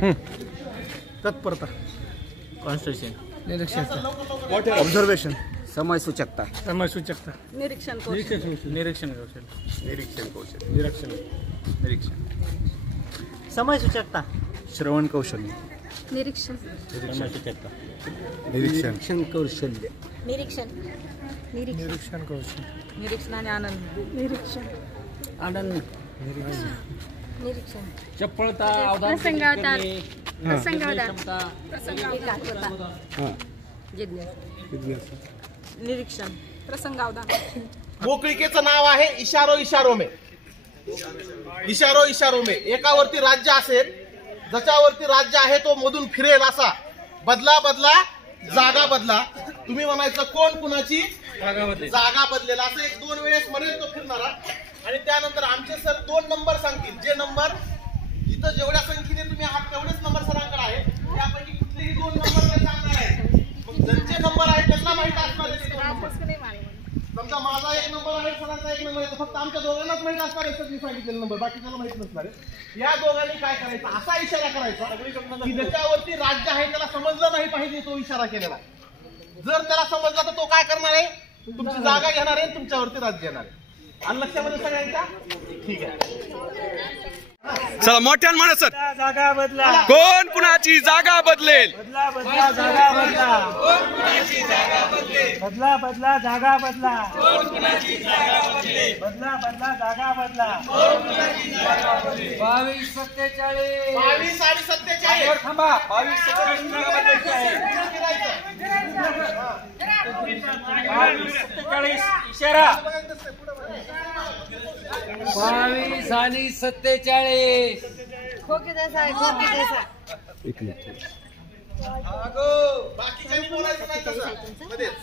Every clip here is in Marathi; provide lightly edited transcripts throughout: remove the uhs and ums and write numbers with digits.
तत्परता, कॉन्स्टिट्यूशन, निरीक्षणता, ऑब्झर्वेशन, समयसूचकता, समयसूचकता, निरीक्षण कौशल्य, निरीक्षण कौशल्य, निरीक्षण कौशल्य, निरीक्षण, समयसूचकता, श्रवण कौशल्य, निरीक्षण, समयसूचकता, निरीक्षण कौशल्य, निरीक्षण, निरीक्षण कौशल्य, निरीक्षण आणि आनंद, निरीक्षण, आनंद, निरीक्षण, चपळता, प्रसंगावधान, क्षमता, एकाग्रता, जिज्ञासा, निरीक्षण, प्रसंगावधान. मोकळिकेचं नाव आहे इशारो इशारो में. इशारो इशारो में एकावरती राज्य असेल, ज्याच्यावरती राज्य आहे तो मधून फिरेल असा. बदला बदला जागा बदला. तुम्ही म्हणायचं कोण कुणाची जागा बदलेला असं एक दोन वेळेस म्हणेल तो फिरणारा. आणि त्यानंतर आमचे सर 2 नंबर सांगतील. जे नंबर इथं जेवढ्या संख्येने तुम्ही आहात तेवढेच नंबर सरांकडे आहे. त्यापैकी कुठलेही 2 नंबर ते सांगणार आहे. मग ज्यांचे नंबर आहेत त्यांना माहित असणार आहे. समजा माझा 1 नंबर आहे, सरांचा 1 नंबर आहे, फक्त आमच्या दोघांनाच माहित असणार आहे मी सांगितलेला नंबर, बाकीच्याला माहित नसणार आहे. या दोघांनी काय करायचं, असा इशारा करायचा की ज्याच्यावरती राज्य आहे त्याला समजलं नाही पाहिजे तो इशारा केलेला. जर त्याला समजला तर तो काय करणार आहे, तुमची जागा घेणार आहे, तुमच्यावरती राज्य येणार आहे. आणि लक्षामध्ये सगळ्यांच्या ठीक आहे. चला मोठ्यान म्हणा सर. जागा बदला, कोण कुणाची जागा बदलेल. बदला बदला जागा बदला, कोण कुणाची जागा बदलेल. बदला बदला जागा बदला, कोण कुणाची जागा बदलेल. बदला बदला जागा बदला, कोण कुणाची जागा बदलेल. 22 47 22 आणि 47 थांबा. 22 47 जागा बदलायची आहे. 22 47 इशारा. 22 आणि 47. खोके जैसा आहे, खोके जैसा. बाकीच्यांनी बोलायचं नाही तसं मध्येच.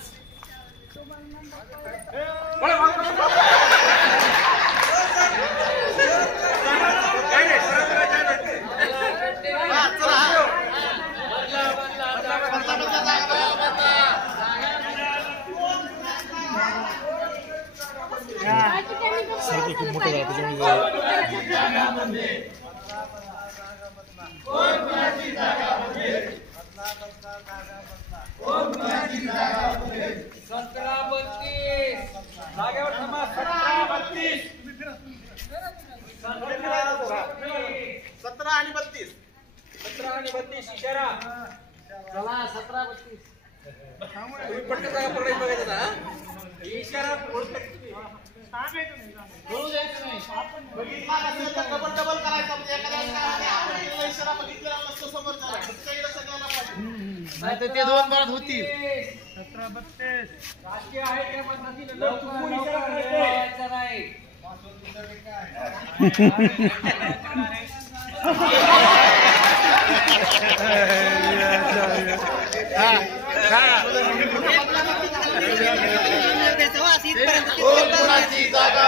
खूप मोठं झालं त्याच्यामुळे 17 आणि 32 इशारा. चला 17 32. पटकन जागा पकडायची बघायचं ना. इशारा बघितला असेल तर डबल करायचा. म्हणजे एखाद्या आपण इशारा बघितलेला नसतो समोरच्याला, सगळ्यांना पाहिजे. नाही तर ते 2 बारात होतील. 17 32 राजकीय आहे त्या पद्धतीने लवकर इशारा करायचा नाही.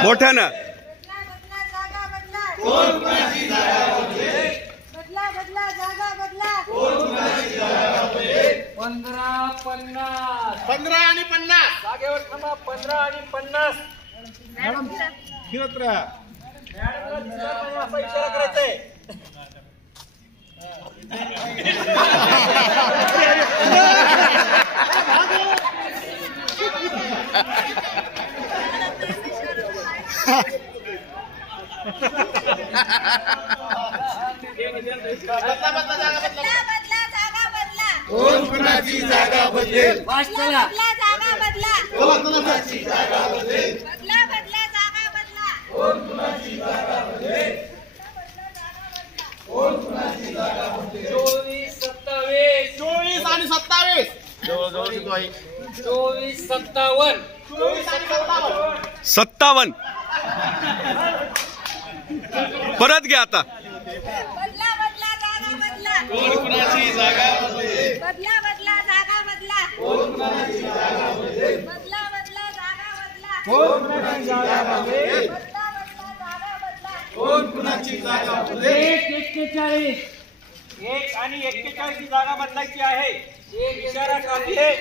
मोठ्यानं. कोण कुणाची जागा बदलेल. बदला बदला जागा बदला, कोण कुणाची जागा बदलेल. 15 50. 15 आणि 50 जागेवर थांबा. 15 आणि 50. फिरत राहा. असा इशारा करायचा आहे. बदला बदला जागा बदला. बदला जागा बदला, कोण कुणाची जागा बदलेल. बदला जागा बदला, चला चला बदला बदला जागा बदला, कोण कुणाची जागा बदलेल. 24 27. 24 आणि 27 जवळजवळ शिकू आहे. 24 57. 24 आणि 57 57. परत घ्या आता. बदला बदला जागा बदला, कोण कुणाची जागा बदलेल. बदला बदला जागा बदला, कोण कुणाची जागा बदलेल. बदला बदला जागा बदला, कोण कुणाची जागा बदलेल. बदला बदला जागा बदला. कोण कुणाची जागा बदलेल. 41 आणि 41 ची जागा बदलायची आहे. एक इशारा काफी आहे.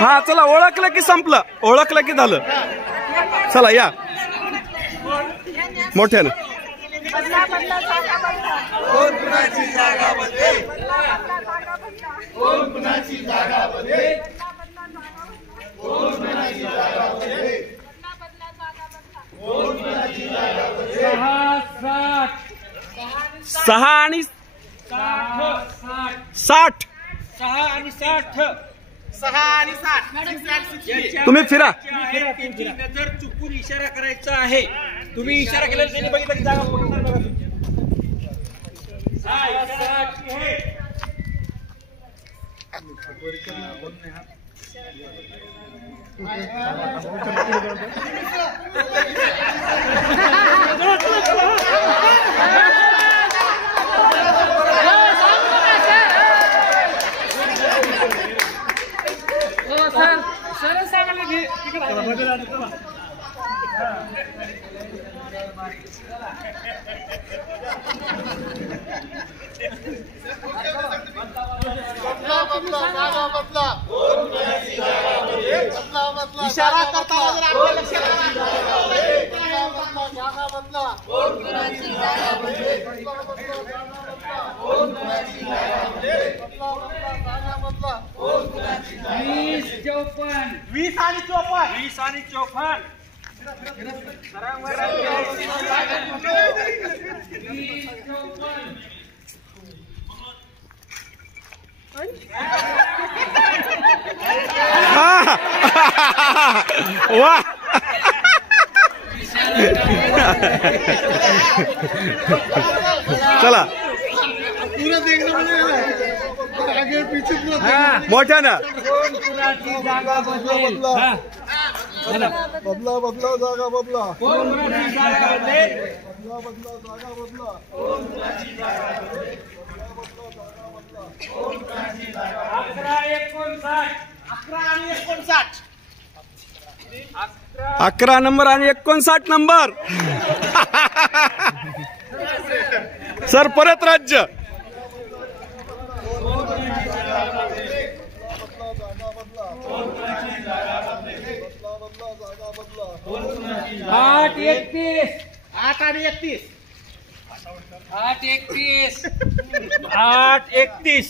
हा चला, ओळखलं की संपलं, ओळखलं की झालं. चला या मोठ्यानं. बदला बदला जागा बदला कोण कुणाची जागा बदले बदला बदला जागा बदला कोण कुणाची जागा बदले बदला बदला जागा बदला कोण कुणाची जागा बदले बदला बदला जागा बदला कोण कुणाची जागा बदले 6 आणि 60 6 आणि 60 6 आणि 60 तुम्ही फिरा त्यांची नजर चुकून इशारा करायचा आहे. तुम्ही इशारा केल्यावर त्यांनी बघितलं की जागा पकडणार बघा तुमची. 60 हे. इशारा करताना जर आपल्या लक्षात आला वीस आणि 54 वा चला मोठ्यानं कोण कुणाची जागा बदलेल? हा. बदला बदला जागा बदला कोण कुणाची जागा बदलेल? बदला बदला जागा बदला 11 नंबर आणि 59 नंबर सर परत राज्य आठ 31 8 आणि 31 8-31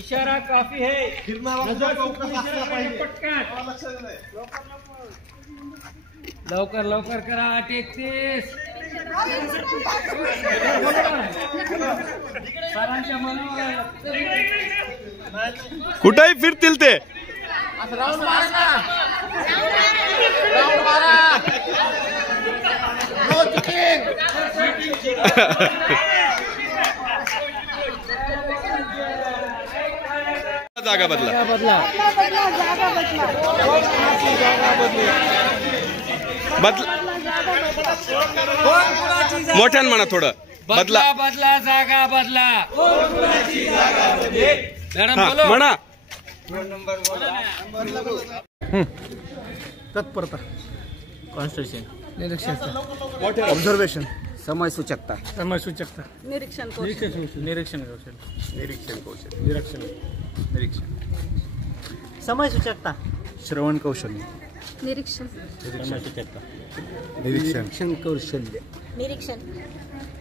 इशारा काफी है. नजर चुकून इशारा करायचा पटकन. लवकर लवकर करा. 8-31 सरांच्या मनावर कुठेही फिरतील ते जागा बदला बदला बदला जागा बदला बदला मोठ्यान म्हणा थोडं बदला बदला जागा बदला. मॅडम हा, बोलो. म्हणा तत्परता कॉन्स्टिट्यूशन ऑब्झर्वेशन समयसूचकता समयसूचकता निरीक्षण निरीक्षण समयसूचकता श्रवण कौशल्य निरीक्षण निरीक्षण कौशल्य निरीक्षण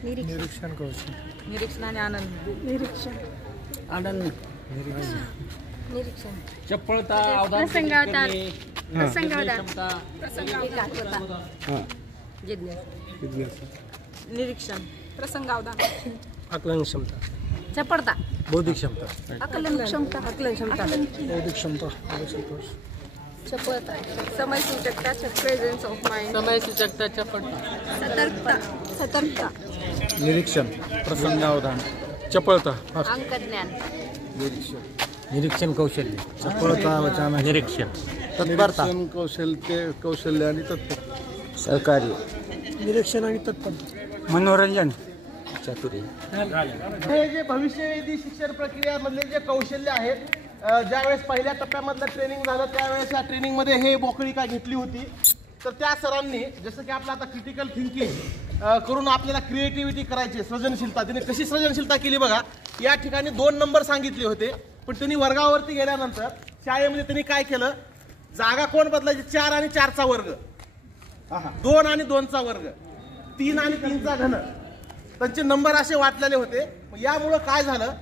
निरीक्षण कौशल्य निरीक्षण आणि आनंद निरीक्षण आनंद निरीक्षण चपळता प्रसंगावधान क्षमता एकाग्रता हा जिज्ञासा निरीक्षण प्रसंगावधान आकलन क्षमता चपळता बौद्धिक क्षमता आकलन क्षमता बौद्धिक क्षमता चपळता समयसूचकता प्रेझेन्स ऑफ माइंड समयसूचकता चपळता सतर्कता निरीक्षण प्रसंगावधान चपळता अंकज्ञान निरीक्षण कौशल्य चपळता वचन निरीक्षण तत्परता कौशल्य आणि तत्परता सहकार्य निरीक्षण आणि तत्परता मनोरंजन चातुर्य हे जे भविष्यवेधी शिक्षण प्रक्रियामधले जे कौशल्य आहेत ज्यावेळेस पहिल्या टप्प्यामधलं ट्रेनिंग झालं त्यावेळेस या ट्रेनिंगमध्ये हे बोकळी घेतली होती. तर त्या सरांनी जसं की आपलं आता क्रिटिकल थिंकिंग करून आपल्याला क्रिएटिव्हिटी करायची सृजनशीलता त्यांनी कशी सृजनशीलता केली बघा. या ठिकाणी 2 नंबर सांगितले होते पण त्यांनी वर्गावरती गेल्यानंतर शाळेमध्ये त्यांनी काय केलं जागा कोण बदलायची 4 आणि 4चा वर्ग 2 आणि 2चा वर्ग, 3 आणि 3चा घन, त्यांचे नंबर असे वाटलेले होते. यामुळं काय झालं,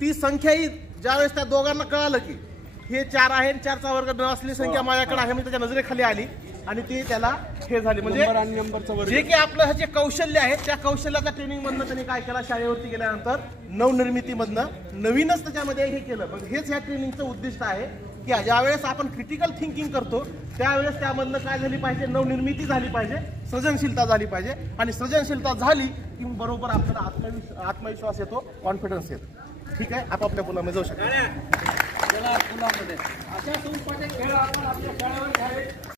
ती संख्याही ज्यावेळेस त्या दोघांना कळालं की हे 4 आहे, 4चा वर्ग न असलेली संख्या माझ्याकडे आहे, म्हणजे त्याच्या नजरेखाली आली आणि ती त्याला हे झाली. म्हणजे जे काही आपलं हे जे कौशल्य आहे त्या कौशल्याच्या ट्रेनिंग मधनं त्यांनी काय केलं, शाळेवरती गेल्यानंतर नवनिर्मितीमधनं नवीनच त्याच्यामध्ये हे केलं. मग हेच या ट्रेनिंगचं उद्दिष्ट आहे की ज्यावेळेस आपण क्रिटिकल थिंकिंग करतो त्यावेळेस त्यामधनं काय झाली पाहिजे, नवनिर्मिती झाली पाहिजे, सृजनशीलता झाली पाहिजे. आणि सृजनशीलता झाली की बरोबर आपल्याला आत्मविश्वास येतो, कॉन्फिडन्स येतो. ठीक आहे, आपापल्या मुलांमध्ये जाऊ शकतो. अशा स्वरूपाचे खेळ आपण आपल्या शाळेवर घ्यावे.